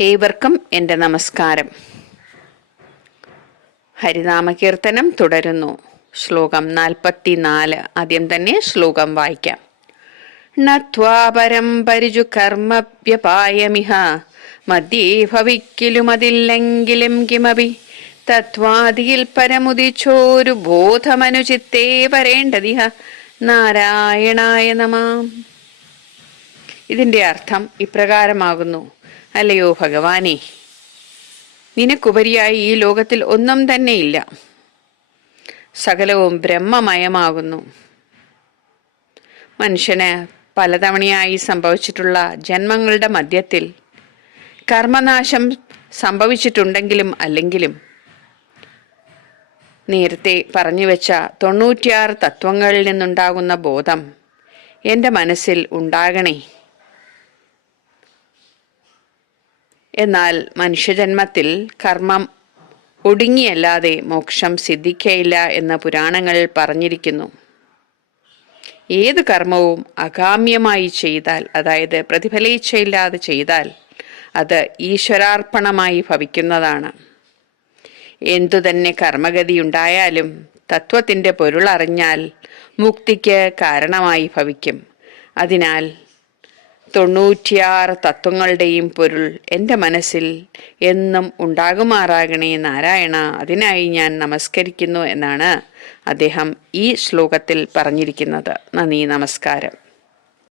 ഏവർക്കും എന്റെ നമസ്കാരം. ഹരിനാമകീർത്തനം തുടരുന്നു. ശ്ലോകം നാൽപ്പത്തി നാല് ആദ്യം തന്നെ ശ്ലോകം വായിക്കാം. നത്വാപരം പരിജു കർമ്മവ്യപായമിഹ. മധ്യേ ഭവിക്കിലുമതില്ലെങ്കിലും കിമപി. തത്വാദിയിൽ പരമുദിച്ചോരു ബോധമനുചിത്തേ വരേണ്ടതിഹ. നാരായണായ നമാം. ഇതിന്റെ അർത്ഥം ഇപ്രകാരമാകുന്നു. അല്ലയോ ഭഗവാനെ? നിനക്കുപരിയായി ഈ ലോകത്തിൽ ഒന്നും തന്നെയില്ല. സകലവും ബ്രഹ്മമയമാകുന്നു. മനുഷ്യന് പലതവണയായി സംഭവിച്ചിട്ടുള്ള ജന്മങ്ങളുടെ മധ്യത്തിൽ കർമ്മനാശം സംഭവിച്ചിട്ടുണ്ടെങ്കിലും അല്ലെങ്കിലും നേരത്തെ പറഞ്ഞു വെച്ച തൊണ്ണൂറ്റിയാറ് തത്വങ്ങളിൽ നിന്നുണ്ടാകുന്ന ബോധം എന്റെ മനസ്സിൽ ഉണ്ടാകണേ. എന്നാൽ മനുഷ്യജന്മത്തിൽ കർമ്മം ഒടുങ്ങിയല്ലാതെ മോക്ഷം സിദ്ധിക്കയില്ല എന്ന് പുരാണങ്ങൾ പറഞ്ഞിരിക്കുന്നു. ഏത് കർമ്മവും അകാമ്യമായി ചെയ്താൽ അതായത് പ്രതിഫലേച്ഛയില്ലാതെ ചെയ്താൽ അത് ഈശ്വരാർപ്പണമായി ഭവിക്കുന്നതാണ്. എന്തുതന്നെ കർമ്മഗതി ഉണ്ടായാലും തത്വത്തിന്റെ പൊരുളറിഞ്ഞാൽ മുക്തിക്ക് കാരണമായി ഭവിക്കും. അതിനാൽ തൊണ്ണൂറ്റിയാറ് തത്വങ്ങളുടെയും പൊരുൾ എന്റെ മനസ്സിൽ എന്നും ഉണ്ടാകുമാറാകണേ നാരായണ അതിനായി ഞാൻ നമസ്കരിക്കുന്നു എന്നാണ് അദ്ദേഹം ഈ ശ്ലോകത്തിൽ പറഞ്ഞിരിക്കുന്നത്. നന്ദി നമസ്കാരം.